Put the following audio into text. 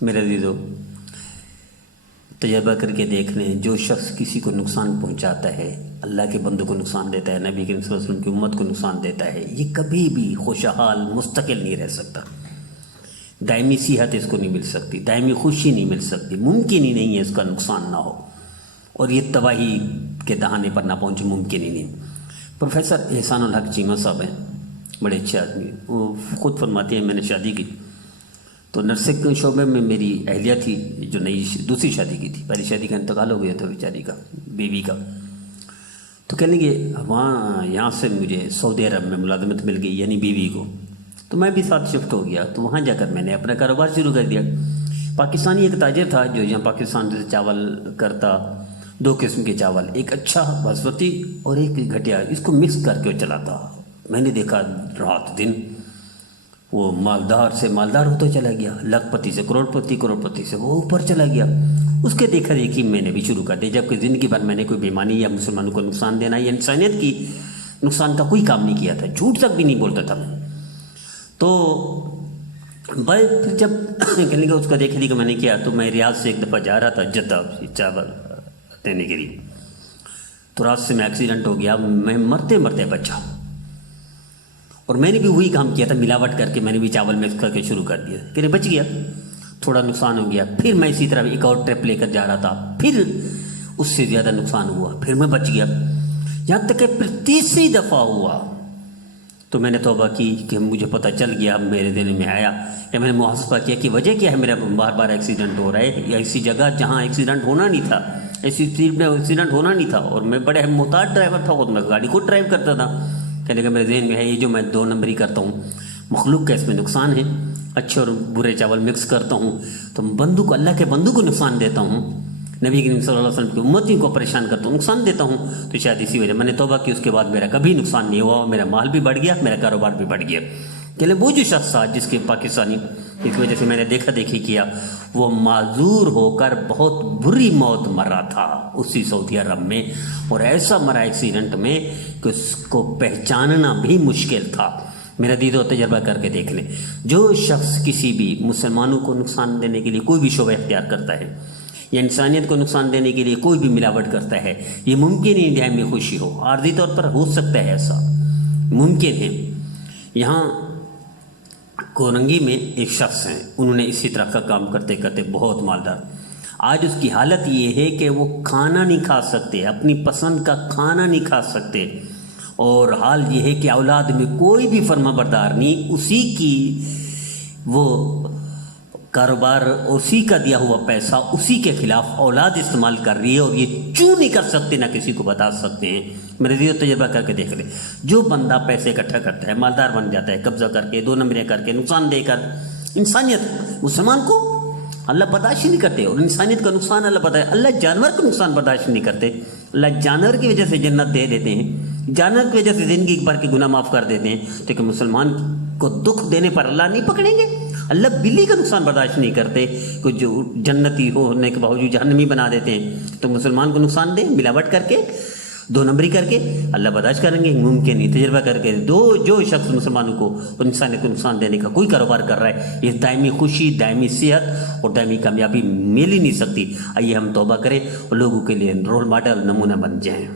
میرے عزیزو، تجربہ کر کے دیکھ لیں، جو شخص کسی کو نقصان پہنچاتا ہے، اللہ کے بندوں کو نقصان دیتا ہے، نبی کریم صلی اللہ علیہ وسلم کی امت کو نقصان دیتا ہے، یہ کبھی بھی خوشحال مستقل نہیں رہ سکتا۔ دائمی صحت اس کو نہیں مل سکتی، دائمی خوشی نہیں مل سکتی، ممکن ہی نہیں ہے اس کا نقصان نہ ہو، اور یہ تباہی کے دہانے پر نہ پہنچے، ممکن ہی نہیں۔ پروفیسر احسان الحق چیمہ صاحب ہیں، بڑے اچھے آدمی، وہ خود فرماتے ہیں میں نے شادی کی تو نرسنگ کے شعبے میں میری اہلیہ تھی جو دوسری شادی کی تھی، پہلی شادی کا انتقال ہو گیا تھا بیچاری کا، بیوی کا، تو کہنے لگے یہاں سے مجھے سعودی عرب میں ملازمت مل گئی، یعنی بیوی کو، تو میں بھی ساتھ شفٹ ہو گیا، تو وہاں جا کر میں نے اپنا کاروبار شروع کر دیا۔ پاکستانی ایک تاجر تھا جو یہاں پاکستان سے چاول کرتا، دو قسم کے چاول، ایک اچھا باسمتی اور ایک گھٹیا، اس کو مکس کر کے وہ چلاتا۔ میں نے دیکھا رات دن وہ مالدار سے مالدار ہوتا چلا گیا، لاکھ پتی سے کروڑ پتی، کروڑ پتی سے وہ اوپر چلا گیا۔ اس کے دیکھا دیکھی میں نے بھی شروع کر دیا، جبکہ زندگی بھر میں نے کوئی بیمانی یا مسلمانوں کو نقصان دینا یا انسانیت کی نقصان کا کوئی کام نہیں کیا تھا، جھوٹ تک بھی نہیں بولتا تھا میں۔ تو پھر جب کہنے کا اس کا دیکھا دیکھا میں نے کیا، تو میں ریاض سے ایک دفعہ جا رہا تھا جدہ چاول دینے کے لیے، تو راستے میں ایکسیڈنٹ ہو گیا، میں مرتے مرتے بچا، اور میں نے بھی وہی کام کیا تھا، ملاوٹ کر کے میں نے بھی چاول مکس کر کے شروع کر دیا، کہ بچ گیا، تھوڑا نقصان ہو گیا۔ پھر میں اسی طرح ایک اور ٹرپ لے کر جا رہا تھا، پھر اس سے زیادہ نقصان ہوا، پھر میں بچ گیا، یہاں تک کہ پھر تیسری دفعہ ہوا تو میں نے توبہ کی کہ مجھے پتہ چل گیا، میرے دل میں آیا کہ میں نے محاسبہ کیا کہ وجہ کیا ہے میرا بار بار ایکسیڈنٹ ہو رہا ہے، یا ایسی جگہ جہاں ایکسیڈنٹ ہونا نہیں تھا، ایسی اسپیڈ میں ایکسیڈنٹ ہونا نہیں تھا، اور میں بڑے محتاط ڈرائیور تھا، خود میں گاڑی خود ڈرائیو کرتا تھا۔ کہنے کا میرے ذہن میں ہے یہ جو میں دو نمبری کرتا ہوں، مخلوق کا اس میں نقصان ہے، اچھے اور برے چاول مکس کرتا ہوں تو بندوں کو، اللہ کے بندوں کو نقصان دیتا ہوں، نبی کریم صلی اللہ علیہ وسلم کی امتیوں کو پریشان کرتا ہوں، نقصان دیتا ہوں، تو شاید اسی وجہ میں نے توبہ کی، اس کے بعد میرا کبھی نقصان نہیں ہوا، میرا مال بھی بڑھ گیا، میرا کاروبار بھی بڑھ گیا۔ کہ وہ جو شخص تھا جس کے پاکستانی اس وجہ سے میں نے دیکھا دیکھی کیا، وہ معذور ہو کر بہت بری موت مرا تھا اسی سعودی عرب میں، اور ایسا مرا ایکسیڈنٹ میں کہ اس کو پہچاننا بھی مشکل تھا۔ میرا دید و تجربہ کر کے دیکھ لیں، جو شخص کسی بھی مسلمانوں کو نقصان دینے کے لیے کوئی بھی شعبہ اختیار کرتا ہے، یا انسانیت کو نقصان دینے کے لیے کوئی بھی ملاوٹ کرتا ہے، یہ ممکن ہی دھیان میں خوشی ہو، عارضی طور پر ہو سکتا ہے، ایسا ممکن ہے۔ یہاں کورنگی میں ایک شخص ہیں، انہوں نے اسی طرح کا کام کرتے کرتے بہت مالدار، آج اس کی حالت یہ ہے کہ وہ کھانا نہیں کھا سکتے، اپنی پسند کا کھانا نہیں کھا سکتے، اور حال یہ ہے کہ اولاد میں کوئی بھی فرما بردار نہیں، اسی کی وہ کاروبار، اسی کا دیا ہوا پیسہ اسی کے خلاف اولاد استعمال کر رہی ہے، اور یہ چوں نہیں کر سکتے، نہ کسی کو بتا سکتے ہیں۔ میرے دیو تجربہ کر کے دیکھ لیں، جو بندہ پیسے اکٹھا کرتا ہے، مالدار بن جاتا ہے، قبضہ کر کے، دو نمبریں کر کے، نقصان دے کر، انسانیت، مسلمان کو اللہ برداشت نہیں کرتے، اور انسانیت کا نقصان اللہ پتہ ہے، اللہ جانور کو نقصان برداشت نہیں کرتے، اللہ جانور کی وجہ سے جنت دے دیتے ہیں، جانور کی وجہ سے زندگی بھر کے گناہ معاف کر دیتے ہیں، لیکن مسلمان کو دکھ دینے پر اللہ نہیں پکڑیں گے۔ اللہ بلی کا نقصان برداشت نہیں کرتے کہ جو جنتی ہونے کے باوجود جہنمی بنا دیتے ہیں، تو مسلمان کو نقصان دیں ملاوٹ کر کے، دو نمبری کر کے، اللہ برداشت کریں گے؟ ممکن نہیں۔ تجربہ کر کے جو شخص مسلمانوں کو، انسانیت کو نقصان دینے کا کوئی کاروبار کر رہا ہے، یہ دائمی خوشی، دائمی صحت اور دائمی کامیابی مل ہی نہیں سکتی۔ آئیے ہم توبہ کریں اور لوگوں کے لیے رول ماڈل، نمونہ بن جائیں۔